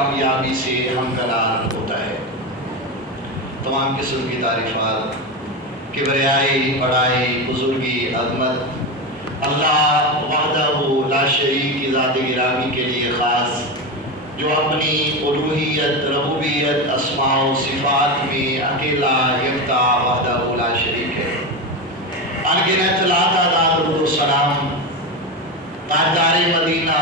کامیابی سے ہمکنار ہوتا ہے۔ تمام قسم کی تعریفات، کبریائی، بڑائی، بزرگی، عظمت اللہ وحدہ لا شریک کی ذات گرامی کے لیے خاص، جو اپنی الوہیت، ربوبیت، اسماء و صفات میں اکیلا یکتا وحدہ لا شریک ہے۔ انگنت لا تعداد درود و سلام تاجدار مدینہ،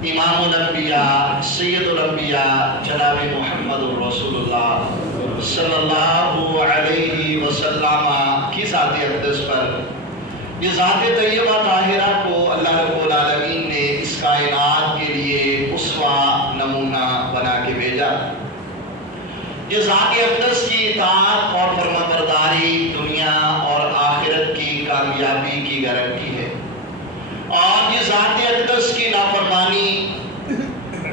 امام الانبیاء، سید الانبیاء جناب محمد رسول اللہ صلی اللہ علیہ وسلم کی ذات اقدس پر، یہ ذات طیبہ طاہرہ کو اللہ رب العالمین نے اس کائنات کے لیے اسوہ نمونہ بنا کے بھیجا۔ یہ ذات اقدس کی اطاعت اور فرمانبرداری دنیا اور آخرت کی کامیابی کی گارنٹی ہے، اور یہ ذات اقدس کی نافرمانی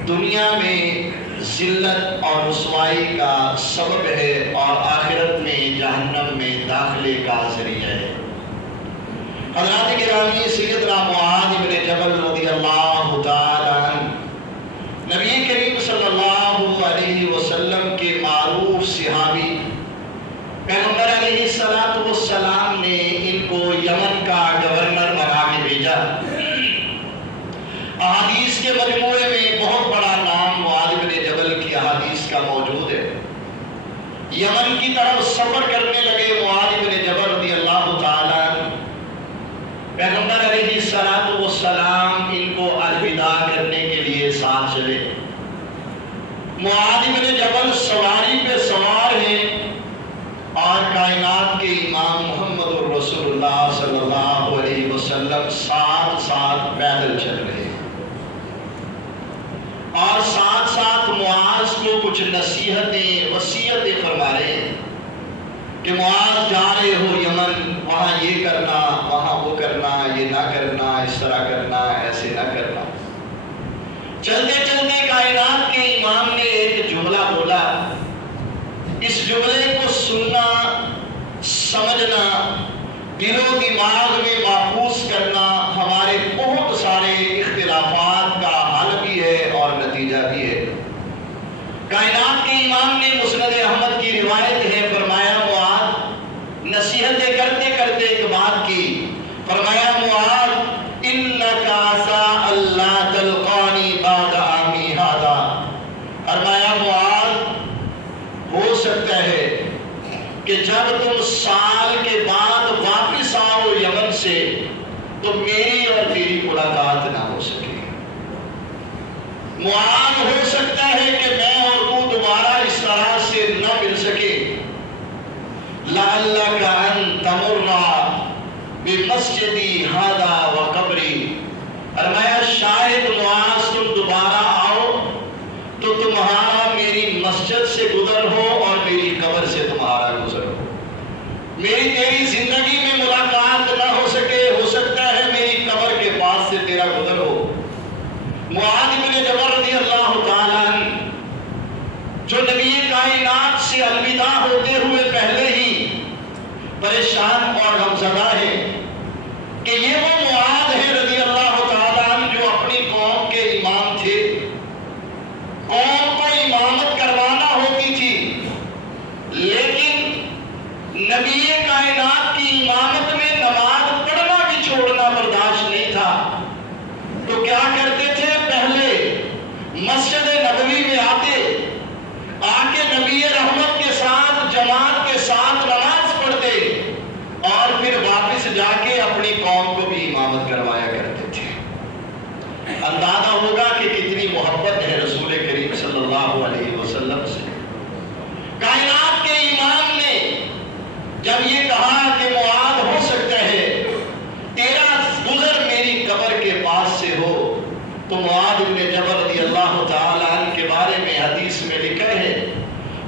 دنیا میں ذلت اور رسوائی کا سبب ہے اور آخرت میں جہنم میں داخلے کا ذریعہ ہے۔ حضرات گرامی، سیدنا معاذ بن جبل رضی اللہ تعالی عنہ نبی کریم صلی اللہ علیہ وسلم کے معروف صحابی، پیغمبر علیہ السلام نے ان کو یمن کا گورنر بنا کے بھیجا۔ احادیث کے مجموعے میں بہت بڑا نام معاذ بن جبل کی احادیث کا موجود ہے۔ یمن کی طرف سفر کرنے لگے معاذ بن جبل رضی اللہ تعالی عنہ، پیغمبر علیہ السلام ان کو الوداع کرنے کے لیے ساتھ چلے۔ معاذ بن جبل سواری پہ سوار ہیں اور کائنات کے امام محمد رسول اللہ صلی اللہ علیہ وسلم ساتھ ساتھ پیدل چل رہے ہیں، اور ساتھ ساتھ معاذ کو کچھ نصیحتیں، وصیتیں فرما رہے ہیں کہ معاذ جا رہے ہو یمن، وہاں یہ کرنا، وہاں وہ کرنا، یہ نہ کرنا، اس طرح کرنا، ایسے نہ کرنا۔ چلتے چلتے کائنات کے امام نے ایک جملہ بولا، اس جملے کو سننا، سمجھنا، دل و دماغ میں محفوظ کرنا ہمارے بہت سارے اختلافات کا حل بھی ہے اور نتیجہ بھی ہے۔ کائنات کے امام نے مسند احمد کی روایت ہے، فرمایا معاذ، نصیحتیں کرتے کرتے ایک بات کی، فرمایا معاذ انک عسى الا تلقانی بعد عامی ھذا، فرمایا معاذ ہو سکتا ہے کہ جب تم سال کے بعد واپس آؤ یمن سے تو میری اور تیری ملاقات نہ ہو سکے۔ معاذ ہو سکتا ہے کہ میں اور تو دوبارہ اس طرح سے نہ مل سکے۔ لعلک ان تمر بمسجدی ھذا وقبری، فرمایا شاید معاذ تم دوبارہ آؤ تو تمہارا میری مسجد سے گزر ہو اور میری قبر سے تمہارا گزر ہو، میری تیری زندگی میں ملاقات نہ ہو سکے، ہو سکتا ہے میری قبر کے پاس سے تیرا گزر ہو۔ معاذ بن جبل رضی اللہ تعالیٰ عنہ جو نبی کائنات سے الوداع ہوتے ہوئے پہلے ہی پریشان اور غمزدہ ہے کہ یہ وہ معاذ ہے رضی اللہ تعالیٰ عنہ جو اپنی قوم کے امام تھے، قوم کو امامت کروانا ہوتی تھی، لیکن نبی کائنات کی امامت میں نماز پڑھنا بھی چھوڑنا برداشت نہیں تھا، تو کیا کرتے تھے؟ پہلے مسجد نبوی میں آتے، آ کے نبی رحمت کے ساتھ جماعت کے ساتھ نماز پڑھتے اور پھر واپس جا کے اپنی قوم کو بھی امامت کروایا کرتے تھے۔ اندازہ ہوگا کہ کتنی محبت ہے رسول کریم صلی اللہ علیہ وسلم سے۔ کائنات کے امام نے جب یہ کہا کہ معاذ ہو سکتا ہے تیرا گزر میری قبر کے پاس سے ہو، تو معاذ بن جبل رضی اللہ تعالیٰ عنہ کے بارے میں حدیث میں لکھا ہے،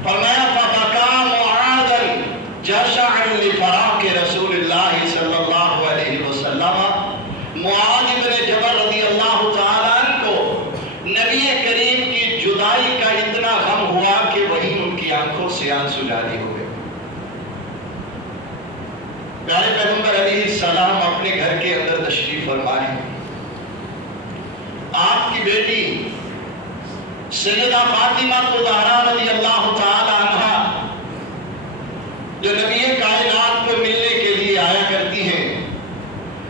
فرمایا فَبَكَى مُعَاذًا جَشَعًا لِفَرَاقِ رسول اللہ صلی اللہ علیہ وسلم، معاذ بن جبل رضی اللہ تعالیٰ عنہ کو نبی کریم کی جدائی کا اتنا غم ہوا کہ وہی ان کی آنکھوں سے آنسو جاری ہو گئے۔ پیارے پیغمبر علیہ السلام اپنے گھر کے اندر تشریف فرما ہیں، آپ کی بیٹی سیدہ فاطمہ زہرا رضی اللہ تعالی عنہا جو نبی کائنات کو ملنے کے لیے آیا کرتی ہیں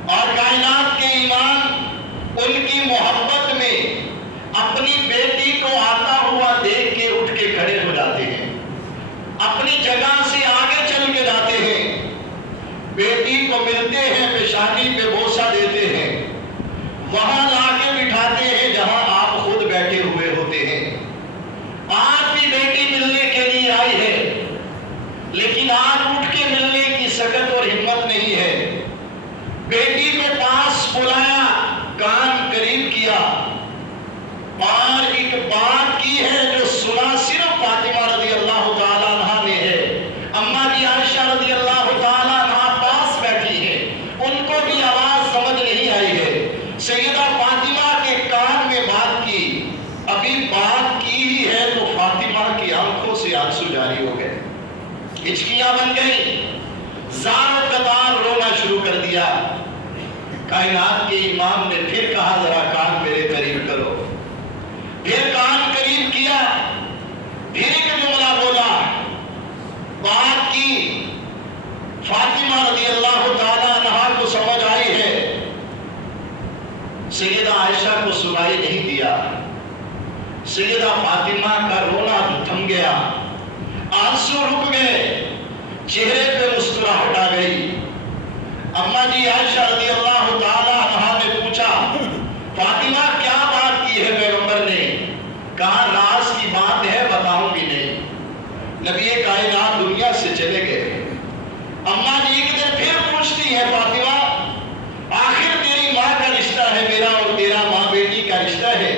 اور کائنات کے امام ان کی محبت میں اپنی بیٹی کو آتا ہوا دیکھ کے اٹھ کے کھڑے ہو جاتے ہیں، اپنی جگہ سے آگے چل کے جاتے ہیں، بیٹی کو ملتے ہیں، پیشانی پہ بوسہ دیتے ہیں، وہاں لا کے بٹھاتے ہیں جہاں آپ خود بیٹھے ہوئے ہوتے ہیں۔ آج بھی بیٹی ملنے کے لیے آئی ہے، لیکن آج اٹھ کے ملنے کی سکت اور ہمت نہیں ہے۔ بیٹی کو پاس بلایا، کان قریب کیا اور ایک بات کی ہے جو سنا صرف فاطمہ رضی اللہ تعالیٰ عنہ نے ہے۔ اماں کی عائشہ رضی اللہ تعالیٰ عنہ پاس بیٹھی ہے، ان کو بھی آواز سمجھ نہیں آئی ہے۔ سیدہ فاطمہ کے کان میں بات کی، ابھی بات کی ہی ہے تو فاطمہ کی آنکھوں سے آنسو جاری ہو گئے، ہچکیاں بن گئی، زار و قطار رونا شروع کر دیا۔ کائنات کے امام نے پھر کہا ذرا کان میرے قریب کرو، پھر کان قریب کیا، پھر ایک جملہ بولا، بات کی۔ فاطمہ رضی اللہ تعالیٰ عنہا کو سمجھ آئی ہے، سیدہ عائشہ کو سنائی نہیں دیا۔ سیدہ فاطمہ کا رونا تھم گیا، آنسو رک گئے، چہرے پہ مسکراہٹ آ گئی۔ اماں جی عائشہ رضی اللہ تعالیٰ عنہا نے پوچھا فاطمہ کیا بات کی ہے پیغمبر نے؟ کہا راز کی بات ہے، بتاؤں گی نہیں۔ نبی کائنات دنیا سے چلے گئے۔ اماں جی ایک دن پھر پوچھتی ہے فاطمہ آخر تیری ماں کا رشتہ ہے میرا اور تیرا ماں بیٹی کا رشتہ ہے،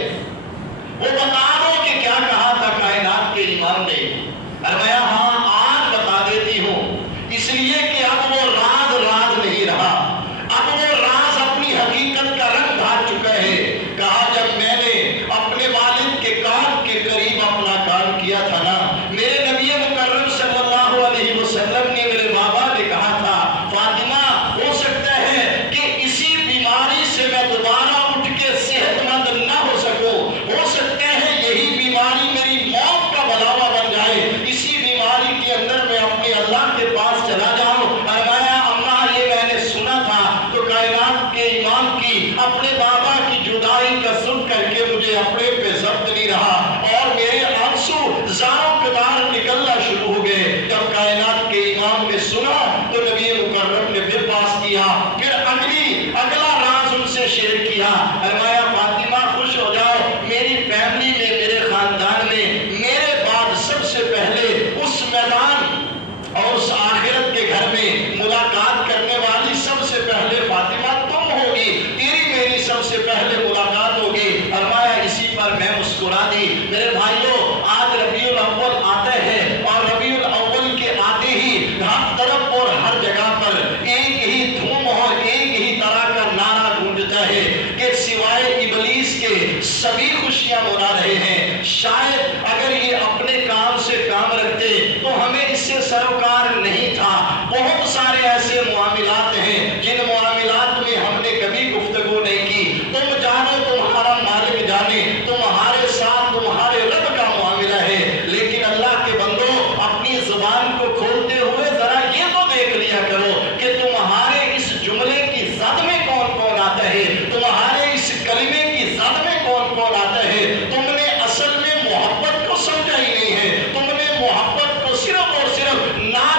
وہ بتا دو کہ کیا کہا تھا کائنات کے امام نے؟ فرمایا ہاں آج بتا دیتی ہوں، اس لیے کہ اب وہ راز راز نہیں رہا، اب وہ راز اپنی حقیقت کا رنگ دھار چکا ہے۔ کہا جب میں نے اپنے والد کے کان کے قریب اپنا کام کیا تھا نا، میرے نبی مکرم صلی اللہ علیہ وسلم نے، میرے بابا نے کہا تھا فاطمہ ہو سکتا ہے کہ اسی بیماری سے میں دوبارہ اٹھ کے صحت مند نہ ہو سکوں، ہو سکتا ہے یہی بیماری میری موت کا بلاوا بن جائے، اسی بیماری کے اندر میں اپنے اللہ کے پاس چلا جاؤں۔ فرمایا اماں یہ میں نے سنا تھا، تو کائنات کے امام کی اپنے بابا کی جدائی کا سن کر کے مجھے اپنے پہ ضبط نہیں رہا اور میرے آنسو زاروں قطار نکلنا شروع ہو گئے۔ جب کائنات کے امام نے سنا تو نبی مکرم نے پھر پاس کیا، پھر اگلا راز ان سے شیئر کیا۔ فرمایا فاطمہ خوش ہو جاؤ، میری فیملی میں، میرے خاندان میں میرے بعد سب سے پہلے اس میدان اور اس آخرت کے گھر میں ملاقات کرنے والی سب سے پہلے فاطمہ تم ہوگی، تیری میری سب سے پہلے ملاقات ہوگی۔ فرمایا اسی پر میں مسکرا دی۔ میرے بھائیوں آج ربیع الاول آتا ہے اور ربیع الاول کے آتے ہی ہر طرف اور ہر جگہ پر ایک ہی دھوم اور ایک ہی طرح کا نعرہ گونجتا ہے کہ سوائے ابلیس کے سبھی خوشیاں منا رہے ہیں۔ شاید اگر یہ اپنے کام سے کام رکھتے تو ہمیں اس سے سروکار نہیں تھا۔ بہت سارے ایسے معاملات ہیں جن معاملات میں ہم نے کبھی گفتگو نہیں کی، تم جانو تمہارا مالک جانے، تمہارے ساتھ تمہارے رب کا معاملہ ہے، لیکن اللہ کے بندو اپنی زبان کو کھولتے ہوئے ذرا یہ تو دیکھ لیا کرو کہ تمہارے اس جملے کی زد میں کون کون آتا ہے، تمہارے اس کلمے کی زد میں کون کون آتا ہے۔ تم نے اصل میں محبت کو سمجھا ہی نہیں ہے، تم نے محبت کو صرف اور صرف نام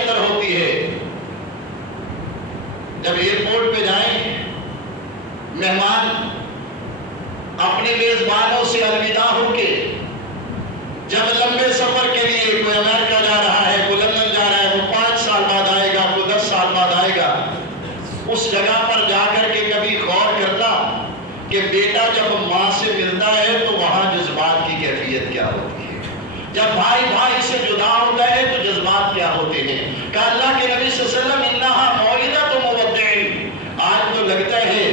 اندر ہوتی ہے. جب ایئرپورٹ پہ جائیں مہمان اپنے میزبانوں سے الوداع ہو کے جب لمبے سفر کے لیے کوئی امریکہ جا رہا ہے, کوئی لندن جا رہا ہے, وہ 5 سال بعد آئے گا, کوئی 10 سال بعد آئے گا, اس جگہ پر جا کر کے کبھی غور کرتا کہ بیٹا جب ماں سے ملتا ہے تو وہاں جذبات کی کیفیت کیا ہوتی ہے, جب بھائی بھائی سے جدا ہوتا ہے تو جذبات کیا ہوتے ہیں. کہ اللہ کے نبی صلی اللہ علیہ وسلم انہا موعظۃ مودع. آج تو لگتا ہے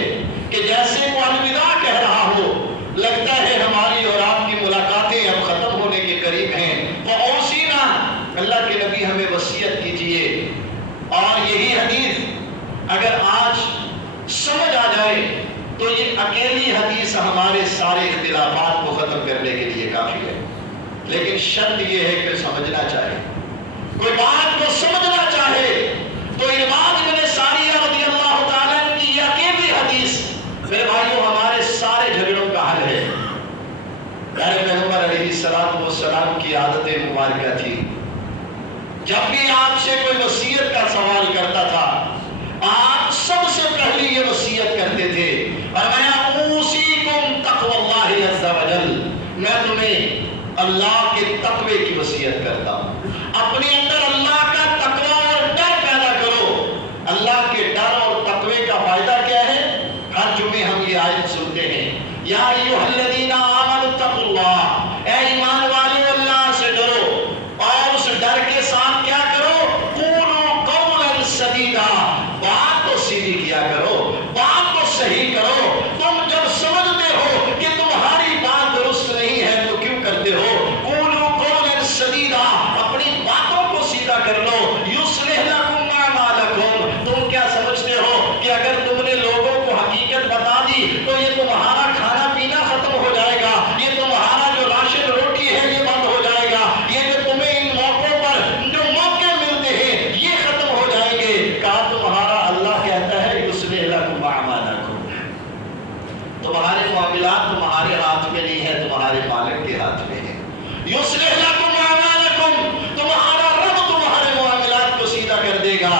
کہ جیسے وہ الوداع کہہ رہا ہو, لگتا ہے ہماری اور آپ کی ملاقاتیں اب ختم ہونے کے قریب ہیں. فاوصینا, اللہ کے نبی ہمیں وصیت کیجئے. اور یہی حدیث اگر آج سمجھ آ جائے تو یہ اکیلی حدیث ہمارے سارے اختلافات کو ختم کرنے کے لیے کافی ہے. لیکن شرط یہ ہے کہ سمجھنا چاہے, کوئی بات کو سمجھنا چاہے تو ارباض بن ساریہ رضی اللہ تعالیٰ کی یہ اکیلی حدیث میرے بھائیوں ہمارے سارے جھگڑوں کا حل ہے. پیارے پیغمبر علیہ السلام کی عادت مبارکہ تھی, جب بھی آپ سے کوئی وصیت کا سوال کرتا تھا آپ سب سے پہلی یہ وصیت کرتے تھے, فرمایا اوصیکم تقوی اللہ عز وجل, میں تمہیں اللہ کے تقوی کی وصیت کرتا ہوں. اپنے اندر اللہ کا تقوی اور ڈر پیدا کرو. اللہ کے ڈر اور تقوی کا فائدہ کیا ہے؟ ہر جمعے ہم یہ آیت سنتے ہیں, یا ایھا الذین آمنوا اتقوا اللہ, اے ایمان والو اللہ سے ڈرو اور اس ڈر کے ساتھ کیا کرو, قولوا قولا سدیدا, بات کو سیدھی کیا کرو, بات کو صحیح کرو. تم جب سمجھتے ہو کہ تمہاری بات درست نہیں ہے تو کیوں کرتے ہو؟ قولوا قولا سدیدا, اپنی باتوں کو سیدھا کر لو. یصلح لکم اعمالکم, تم کیا سمجھتے ہو کہ اگر تم نے لوگوں کو حقیقت بتا دی تو یہ تمہارا کھانا پینا ختم ہو جائے گا, یہ تمہارا جو راشن روٹی ہے یہ بند ہو جائے گا, یہ جو تمہیں ان موقعوں پر جو موقع ملتے ہیں یہ ختم ہو جائیں گے؟ کہا تمہارا اللہ کہتا ہے یصلح لکم اعمالکم, تمہارے معاملات تمہارے ہاتھ میں نہیں ہے, تمہارے مالک کے ہاتھ میں ہے. یصلح لکم اعمالکم, تمہارا رب تمہارے معاملات کو سیدھا کر دے گا.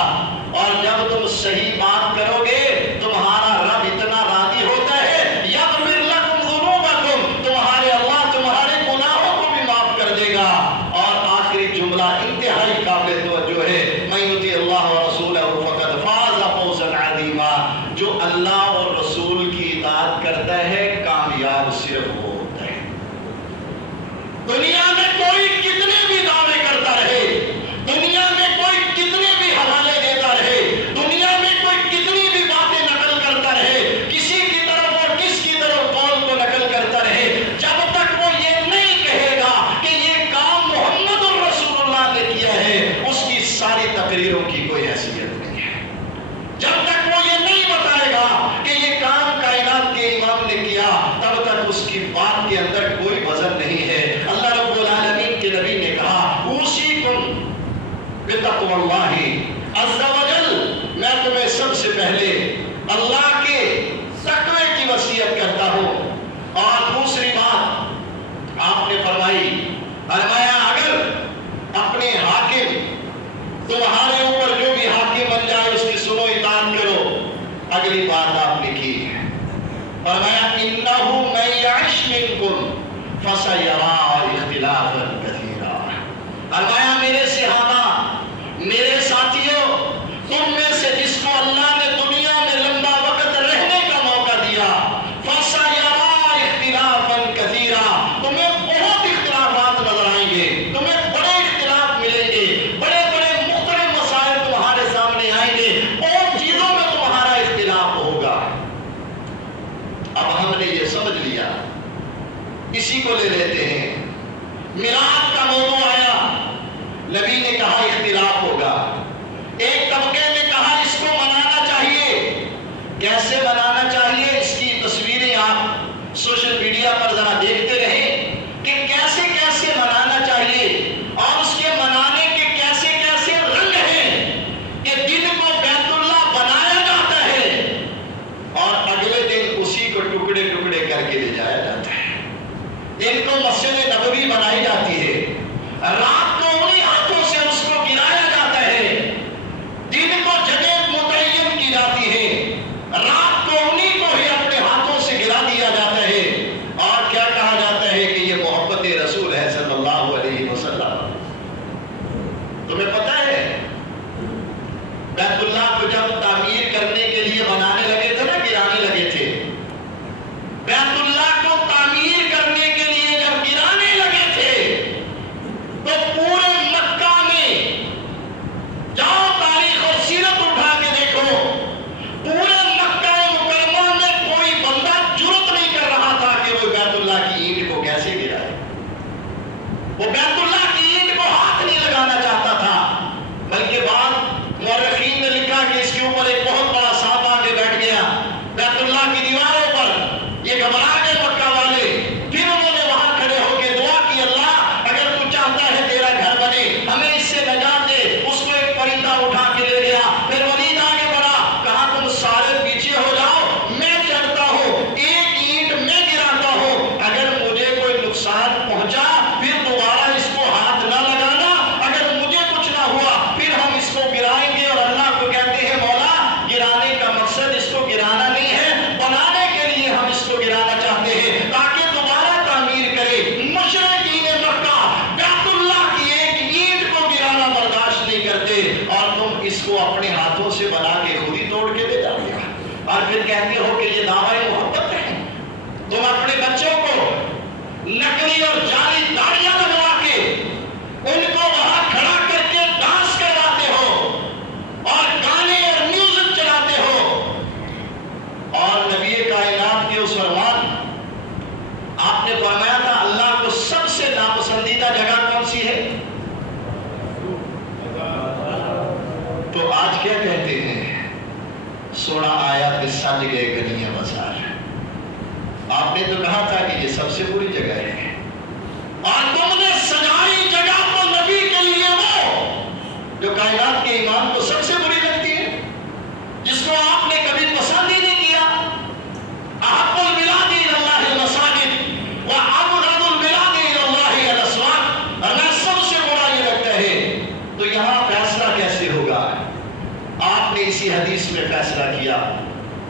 اور جب تم صحیح بات کرو گے تمہارا رب اتنا راضی ہوتا ہے, یغفر لکم ذنوبکم, تمہارے اللہ تمہارے گناہوں کو بھی معاف کر دے گا. اور آخری جملہ انتہائی قابل توجہ ہے, من یطیع اللہ ورسولہ فقد فاز فوزا عظیما, جو اللہ اور رسول کی اطاعت کرتا ہے کامیاب صرف وہ ہوتا ہے. دنیا میں کوئی کتنے بھی دعوے کرتا رہے, دنیا میں کوئی کتنے بھی حوالے دیتا رہے, دنیا میں کوئی کتنی بھی باتیں نقل کرتا رہے, کسی کی طرف اور کس کی طرف قول کو نقل کرتا رہے, جب تک وہ یہ نہیں کہے گا کہ یہ کام محمد رسول اللہ نے کیا ہے اس کی ساری تقریروں کی کوئی حیثیت نہیں ہے. جب تک وہ یہ نہیں بتائے گا کہ یہ کام کائنات کے امام نے کیا تب تک اس کی بات کے اندر کوئی وزن نہیں ہے. اللہ رب العالمین کے نبی نے کہا اوصیکم بتقوی اللہ عز وجل, میں تمہیں سب سے پہلے اللہ کے تقوی کی وصیت کرتا ہوں. اور دوسری بات آپ نے فرمایا اگر اپنے حاکم تمہارے اوپر جو بھی حاکم بن جائے اس کی سنو اطاعت کرو. اگلی بات آپ نے کی, فرمایا انہ من یعش منکم فسیری اختلافا کثیرا, فرمایا میرے صحابہ, میرے ساتھیوں, تم میں سے جس کو اللہ نے دنیا میں لمبا وقت رہنے کا موقع دیا, فسیری اختلافا کثیرا, تمہیں بہت اختلافات نظر آئیں گے, تمہیں بڑے اختلاف ملیں گے, بڑے بڑے مختلف مسائل تمہارے سامنے آئیں گے, بہت چیزوں میں تمہارا اختلاف ہوگا. اب ہم نے یہ سمجھ لیا, اسی کو لے لیتے ہیں. میلاد کا موضوع آیا, نبی نے کہا اختلاف ہوگا. ایک طبقے نے کہا اس کو منانا چاہیے. کیسے منانا چاہیے اس کی تصویریں آپ سوشل میڈیا پر ذرا دیکھتے رہیں کہ کیسے کیسے منانا چاہیے, اور اس کے منانے کے کیسے کیسے رنگ ہیں کہ دن کو بیت اللہ بنایا جاتا ہے اور اگلے دن اسی کو ٹکڑے ٹکڑے کر کے لے جایا جاتا ہے. دن کو مسجد نبوی بنائی جاتی ہے, کو اپنے ہاتھوں سے بنا کے خود ہی توڑ کے دے جاتے ہو اور پھر کہتے ہو کہ یہ دعوی محبت ہے. تم اپنے بچوں کو نقلی اور جعلی داڑیاں لگوا کے ان کو وہاں کھڑا کر کے ڈانس کرواتے ہو اور گانے اور میوزک چلاتے ہو. اور نبی کائنات کے اس فرمان آپ نے فرمایا تھا اللہ کو سب سے ناپسندیدہ جگہ کون سی ہے؟ تو آج کیا کہتے ہیں؟ سونا آیا کہ سج گئے گلیاں بازار. آپ نے تو کہا تھا کہ یہ سب سے بری جگہ ہے اور تم نے سجائی جگہ کو نبی کے لیے وہ جو کائنات کے امام کو سب سے بری لگتی ہے، جس کو آپ نے کبھی پسند ہی نہیں کیا. احب البلاد الی اللہ المساجد وابغض البلاد الی اللہ الاسواق. ہمیں سب سے برا یہ لگتا ہے. تو یہاں فیصلہ کیسے ہوگا؟ آپ نے اسی حدیث میں فیصلہ کیا.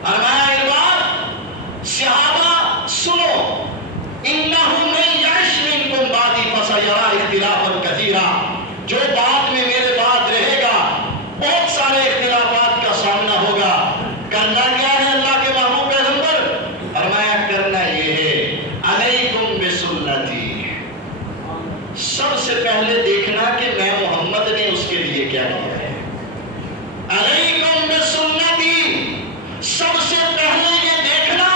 فرمایا ارباب صحابہ سنو، انہو من یعش منکم بعدی فسیری اختلافا کثیرا. جو بعد میں میرے بعد رہے گا بہت سارے اختلافات کا سامنا ہوگا. کرنا کیا ہے اللہ کے محبوب پیغمبر؟ فرمایا کرنا یہ ہے علیکم بسنتی. سب سے پہلے دیکھنا کہ میں محمد نے اس کے لیے کیا کیا ہے. علیکم بسنتی. سب سے پہلے یہ دیکھنا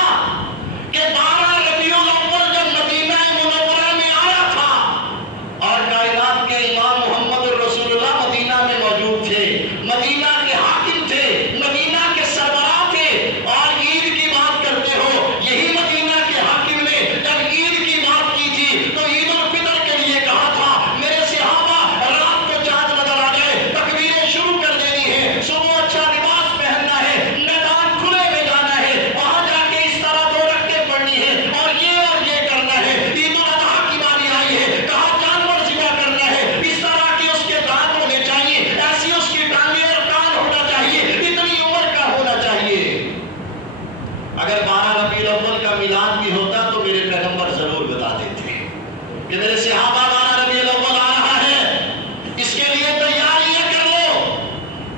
کہ 12 ربیع الاول جب مدینہ منورہ میں آیا تھا اور کائنات کے امام محمد الرسول اللہ مدینہ میں موجود تھے، مدینہ کے حاکم تھے، مدینہ کے سربراہ تھے. اور عید کی بات کرتے ہو، یہی مدینہ کے حاکم نے جب عید کی بات کی تھی تو عید الفطر کے لیے کہا تھا میرے صحابہ رات کو چاند نظر آ جائے تکبیریں شروع کر دینی ہے، صبح اچھا لباس پہننا ہے، میدان کھلے میں جانا ہے، وہاں جا کے اس طرح 2 رکعتیں پڑھنی ہے اور یہ کرنا ہے. عید الاضحیٰ کی باری آئی ہے، کہا جانور ذبح کرنا ہے، اس طرح کے اس کے دانت ہونے چاہیے، ایسی اس کی ٹانگیں اور کان ہونا چاہیے، اتنی عمر کا ہونا چاہیے. اگر 12 ربیع الاول کا میلاد بھی ہوتا تو میرے پیغمبر ضرور بتا دیتے کہ میرے صحابہ 12 ربیع الاول آ رہا ہے، اس کے لیے تیاریاں کر لو.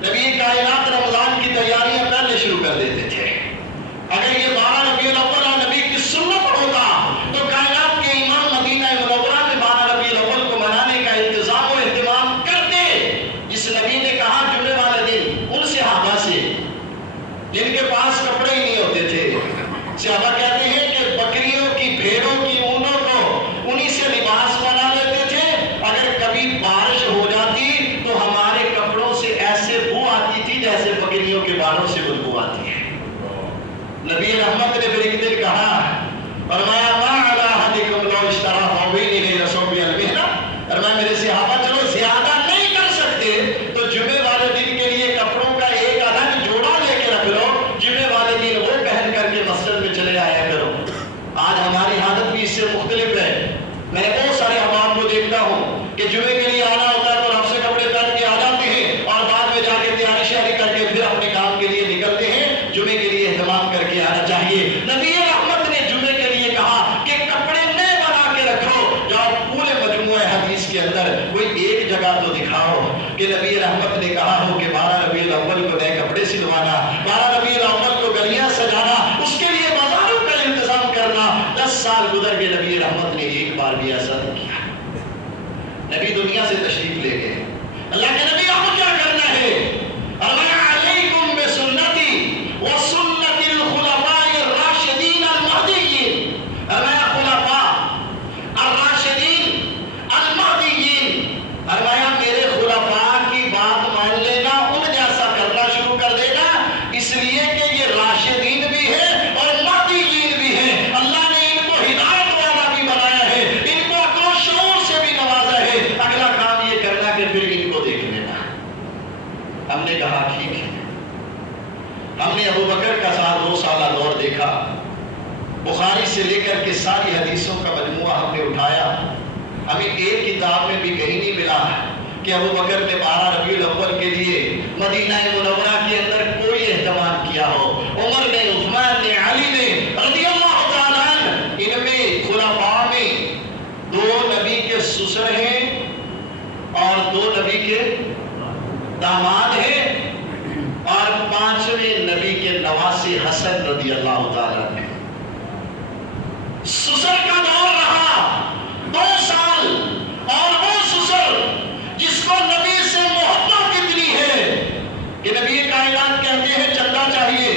نبی کائنات رمضان کی تیاریاں پہلے شروع کر دیتے تھے. اگر یہ 12 ربیع الاول اور نبی کی سنت ہوتا تو کائنات کے امام مدینہ منورہ میں 12 ربیع الاول کو منانے کا انتظام و اہتمام کرتے. جس نبی نے کہا جمعے والے دن ان صحابہ سے جن کے پاس کپڑے ہی نہیں ہوتے تھے، صحابہ کہتے ہیں کہ بکریوں کی، بھیڑوں کی، اونٹوں کو انہی سے لباس بنا لیتے تھے. اگر کبھی بارش ہو جاتی تو ہمارے کپڑوں سے ایسے بو آتی تھی جیسے بکریوں کے بالوں سے بدبو آتی ہے. نبی رحمت نے پھر ایک دن کہا، فرمایا ما علی احدکم لو اشتری ثوبین غیر ثوب المہنہ. فرمایا میرے صحابہ چلو زیادہ نہیں کر سکتے تو جمعے والے دن کے لیے کپڑوں کا ایک الگ جوڑا لے کے رکھ لو، جمعے والے دن وہ پہن کر کے مسجد میں چلے آیا کرو. آج ہماری حالت بھی اس سے مختلف ہے. میں بہت سارے احباب کو دیکھتا ہوں کہ جمعے کے لیے آنا ہوتا ہے تو رب سے کپڑے پہن کے آ جاتے ہیں اور بعد میں جا کے تیاری شیاری کر کے پھر اپنے کام کے لیے نکلتے ہیں. جمعے کے لیے اہتمام کر کے آنا چاہیے. نبی رحمت نے جمعے کے لیے کہا کہ کپڑے نئے بنا کے رکھو. جاؤ پورے مجموعہ حدیث کے اندر کوئی ایک جگہ تو دکھاؤ کہ نبی رحمت نے کہا ہو کہ 12 ربیع الاول کو نئے کپڑے سلوانا، 12 ربیع الاول کو گلیاں سجانا، اس کے لیے بازاروں کا انتظام کرنا. 10 سال گزر کے نبی رحمت نے ایک بار بھی ایسا نہیں کیا. نبی دنیا سے تشریف لے گئے. اللہ کے نبی آپ کیا کرنا ہے؟ علیکم بسنتی وسنت الخلفاء الراشدین المہدیین. فرمایا خلفاء الراشدین المہدیین. فرمایا میرے خلفاء کی بات مان لینا، ان جیسا کرنا شروع کر دینا، اس لیے کہ یہ راشدین بھی ہے اور مہدیین بھی ہے. اللہ نے ان کو ہدایت والا بھی بنایا ہے، ان کو عقل و شعور سے بھی نوازا ہے. اگلا کام یہ کرنا کہ پھر ان کو دیکھ لینا. ہم نے کہا ٹھیک ہے. ہم نے ابو بکر کا ساتھ 2 سالہ دور دیکھا. بخاری سے لے کر کے ساری حدیثوں کا مجموعہ ہم نے اٹھایا. ہمیں ایک کتاب میں بھی کہیں نہیں ملا کہ ابو بکر نے 12 ربیع الاول کے لیے مدینہ منورہ کے اندر کوئی اہتمام کیا ہو. عمر نے، عثمان نے، علی نے رضی اللہ تعالیٰ عنہ، ان میں خلفاء میں 2 نبی کے سسر ہیں اور 2 نبی کے داماد ہیں اور 5ویں نبی کے نواسے حسن رضی اللہ تعالیٰ عنہ۔ سسر کا دور رہا 2 سال، اور وہ سسر جس کو نبی سے محبت اتنی ہے کہ نبی کائنات کہتے ہیں چندہ چاہیے،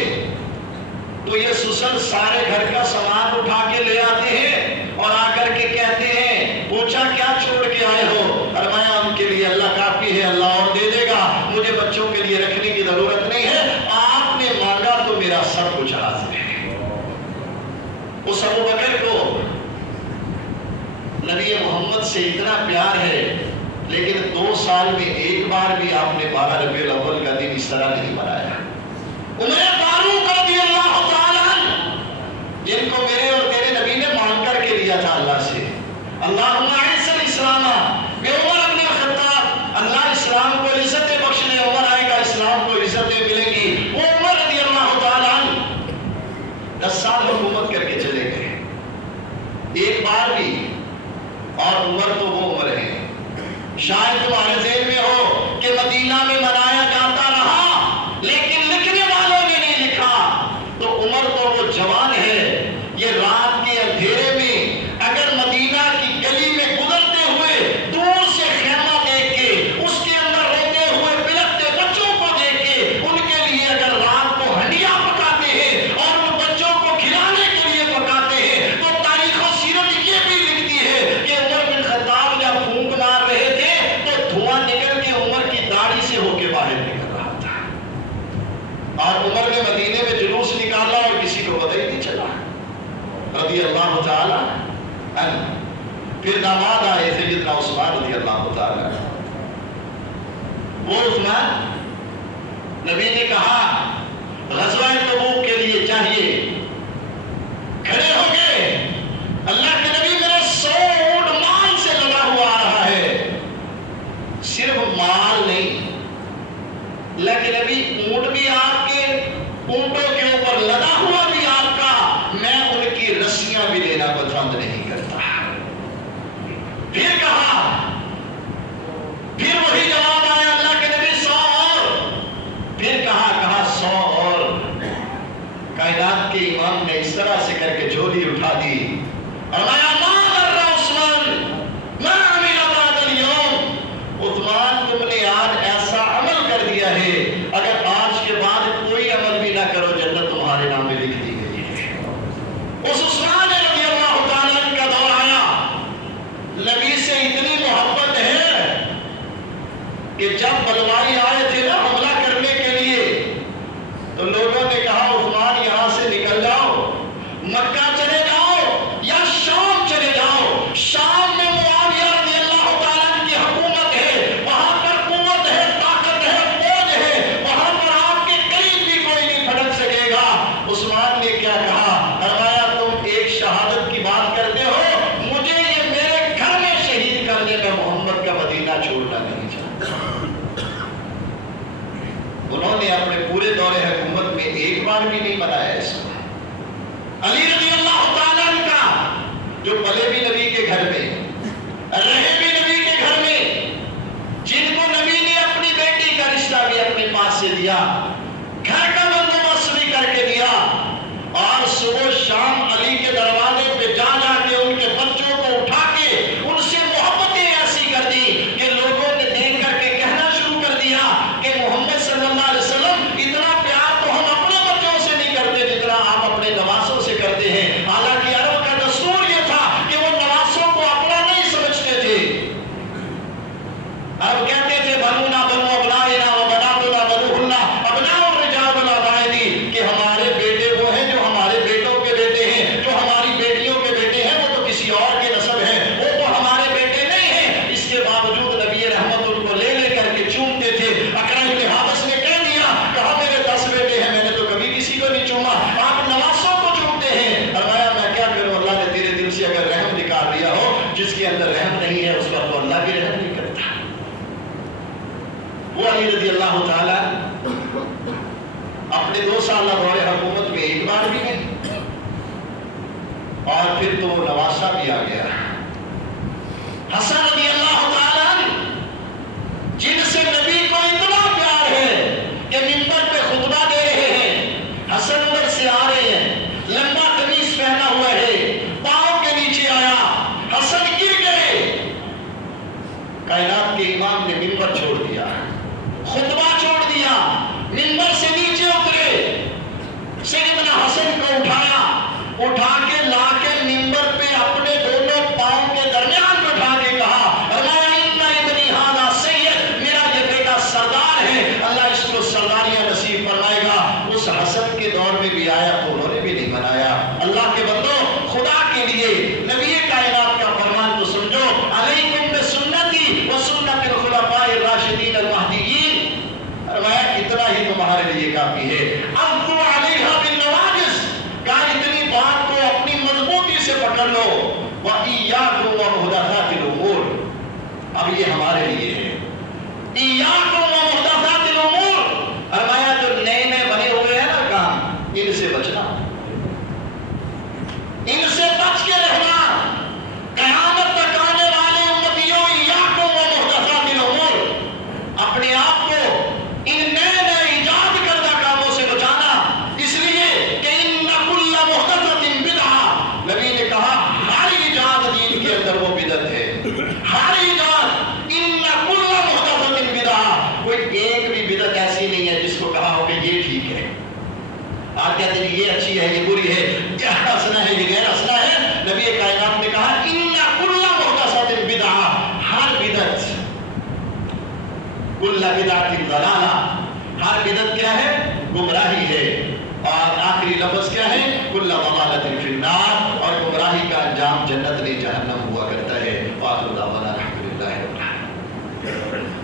تو یہ سسر سارے گھر کا سامان اٹھا کے لے آتے ہیں اور آ کر کے کہتے ہیں، پوچھا کیا چھوڑ کے آئے ہو؟ فرمایا ان کے لیے اللہ کافی ہے، اللہ اور دے دے گا، مجھے بچوں کے لیے رکھنے کی ضرورت نہیں ہے، آپ نے مانگا تو میرا سب کچھ حاضر ہے۔ اس ابو بکر کو نبی محمد سے اتنا پیار ہے، لیکن 2 سال میں ایک بار بھی آپ نے 12 ربیع الاول کا دن اس طرح نہیں منایا۔ عمر فاروق رضی اللہ تعالیٰ عنہ، جن کو میرے اور تیرے نبی نے مانگ کر کے لیا تھا اللہ سے، اللہم اعز الاسلام بعمر بن الخطاب، اللہ اسلام کو عزتیں بخشنے، عمر آئے گا اسلام کو عزتیں ملیں گی۔ وہ عمر رضی اللہ تعالیٰ عنہ 10 سال حکومت کر کے چلے گئے، ایک بار بھی، اور عمر تو وہ عمر ہے، شاید تمہارے ذہن میں ہو کہ مدینہ میں منایا جاتا رہا لیکن لکھنے والوں نے نہیں لکھا، تو عمر تو وہ جوان ہے، یہ رات کے اندھیرے میں اگر مدینہ کی گلی میں گزرتے ہوئے دور سے خیمہ دیکھ کے، اس کے اندر روتے ہوئے بلکتے بچوں کو دیکھ کے، ان کے لیے اگر رات کو ہنڈیاں پکاتے ہیں اور ان بچوں کو کھلانے کے لیے پکاتے ہیں، تو تاریخ و سیرت یہ بھی لکھتی ہے کہ عمر بن خطاب جب پھونک مار رہے تھے تو دھواں نکل کے عمر کی داڑھی سے ہو کے باہر نکل رہا تھا، اور عمر نے مدینے میں جلوس نکالا اور کسی کو پتہ ہی نہیں چلا، رضی اللہ تعالیٰ عنہ۔ پھر داماد آئے سیدنا عثمان رضی اللہ تعالیٰ عنہ، وہ عثمان، نبی نے کہا غزوہ تبوک کے لیے چاہیے، کھڑے ہو گئے، اللہ کے نبی میرا 100 اونٹ مال سے لگا ہوا آ رہا ہے، صرف مال نہیں، اللہ کے نبی اونٹ بھی آپ کے، اونٹوں کے اوپر لگا ہوا بھی آپ کا، میں ان کی رسیاں بھی لینا پسند نہیں کرتا۔ پھر کہا، پھر وہی جواب آیا اللہ کے نبی 100 اور، پھر کہا 100 اور۔ کائنات کے امام نے اس طرح سے کر کے جھولی اٹھا دی، فرمایا ما ضر عثمان ما عمل بعد اليوم، عثمان تم نے آج ایسا عمل کر دیا ہے، اگر آج کے بعد کوئی عمل بھی نہ کرو جنت تمہارے نام میں لکھ دی گئی ہے۔ اس عثمان رضی اللہ تعالیٰ عنہ کا دور آیا، نبی سے اتنی محبت ہے کہ جب بلوائی آئے تھے نا حملہ کرنے کے لیے، تو لوگوں نے کہا عثمان یہاں سے نکل جاؤ، مکہ چلے جاؤ یا شام چلے جاؤ، شام میں معاویہ رضی اللہ تعالیٰ عنہ کی حکومت ہے، وہاں پر قوت ہے، طاقت ہے، فوج ہے، وہاں پر آپ کے قریب بھی کوئی نہیں پھٹک سکے گا۔ عثمان نے کیا کہا؟ فرمایا تم ایک شہادت کی بات کرتے ہو، مجھے یہ میرے گھر میں شہید کرنے میں محمد کا مدینہ چھوڑنا نہیں چاہتا۔ انہوں نے اپنے پورے دور حکومت میں ایک بار بھی نہیں منایا اس کو۔ علی رضی اللہ تعالیٰ عنہ کا، جو پلے بھی نبی کے گھر میں، رہے بھی نبی کے گھر میں، جن کو نبی نے اپنی بیٹی کا رشتہ بھی اپنے پاس سے دیا، گھر کا بندوبست بھی کر کے دیا، اور صبح شام علی کے دروازے پہ جا جا کے ان کے بچوں کو اٹھا کے ان سے محبتیں ایسی کر دی کہ لوگوں نے دیکھ کر کے کہنا شروع کر دیا کہ محمد صلی اللہ علیہ وسلم اتنا پیار تو ہم اپنے بچوں سے نہیں کرتے جتنا آپ اپنے نواسوں سے کرتے ہیں۔ حالانکہ عرب کا دستور یہ تھا کہ وہ نواسوں کو اپنا نہیں سمجھتے تھے، عرب کہتے تھے بنونا بنو ابنائنا و بناتنا بنوہن ابناء الرجال والعبائد، کہ ہمارے بیٹے وہ ہیں جو ہمارے بیٹوں کے بیٹے ہیں، جو ہماری بیٹیوں کے بیٹے ہیں وہ تو کسی اور کے نسب ہیں، وہ تو ہمارے بیٹے نہیں ہیں۔ اس کے باوجود نبی رحمت ان کو لے لے کر کے چومتے تھے۔ اقرع بن حابس نے کہہ دیا، کہا میرے 10 بیٹے ہیں، میں نے تو کبھی کسی کو نہیں چوما، آپ نواسوں کو چومتے ہیں۔ فرمایا میں کیا کروں، اللہ نے تیرے دل سے اگر رحم نکال دیا ہو، جس کے اندر رحم نہیں ہے اس پر تو اللہ بھی رحم نہیں کرتا۔ وہ علی رضی اللہ تعالیٰ اپنے 2 سالہ دور حکومت میں ایک بار بھی نہیں، اور پھر تو نواسا بھی آ گیا، حسن رضی اللہ تعالیٰ جن سے نبی کو اتنا پیار ہے کہ منبر پہ اللہ کے امام نے منبر چھوڑ دیا، خطبہ چھوڑ دیا، منبر سے نیچے اترے، سیدنا حسن کو اٹھایا، اٹھا کے لا کے منبر پہ اپنے دونوں پاؤں کے درمیان بٹھا کے کہا میرا یہ بیٹا سردار ہے، اللہ اس کو سرداریاں نصیب فرمائے گا۔ اس حسن کے دور میں بھی آیا تو انہوں نے بھی نہیں منایا۔ اللہ کے بندو، خدا کے لیے نبی کائنات کا فرمان تو سمجھو، علیکم بسنتی و سنت الخلفاء الراشدین المہدیین، فرمایا اتنا ہی تمہارے لیے کافی ہے۔ عضوا علیہا بالنواجذ، کہا اتنی بات کو اپنی مضبوطی سے پکڑ لو۔ وَإِيَّاكُمْ وَمُحْدَثَاتِ الْأُمُورِ، اب یہ ہمارے لیے ہے۔ إِيَّاكُمْ وَمُحْدَثَاتِ الْأُمُورِ، فرمایا جو نئے نئے بنے ہوئے ہیں نا کام، ان سے بچنا، ان سے بچ کے رہنا۔ قیامت تک آنے والے امتیوں، إِيَّاكُمْ وَمُحْدَثَاتِ الْأُمُورِ، اپنے آپ کو ان نئے نئے ایجاد کردہ کاموں سے بچانا، اس لیے کہ إِنَّ كُلَّ مُحْدَثَةٍ بِدْعَةٍ، نبی نے کہا ہر ایجاد دین کے اندر وہ بدعت ہے، ہر ایجاد، إِنَّ كُلَّ مُحْدَثَةٍ بِدْعَةٍ، کوئی ایک بھی بدعت ایسی نہیں ہے جس کو کہا ہو کہ یہ ٹھیک ہے۔ آپ کہتے ہیں یہ اچھی ہے، یہ بری ہے، یہ حسنہ ہے، یہ غیر حسنہ ہے۔ نبی کائنات نے کہا إِنَّ كُلَّ مُحْدَثَةٍ بِدْعَةٍ، ہر بدعت، كُلَّ بِدْعَةٍ ضَلَالَةٍ، ہر بدعت کیا ہے؟ گمراہی ہے۔ اور آخری لفظ کیا ہے؟ كُلَّ ضَلَالَةٍ فِي النَّارِ، اور گمراہی کا انجام جنت نہیں جہنم ہوا کرتا ہے۔ وآخر دعوانا الحمدللہ رب العالمین۔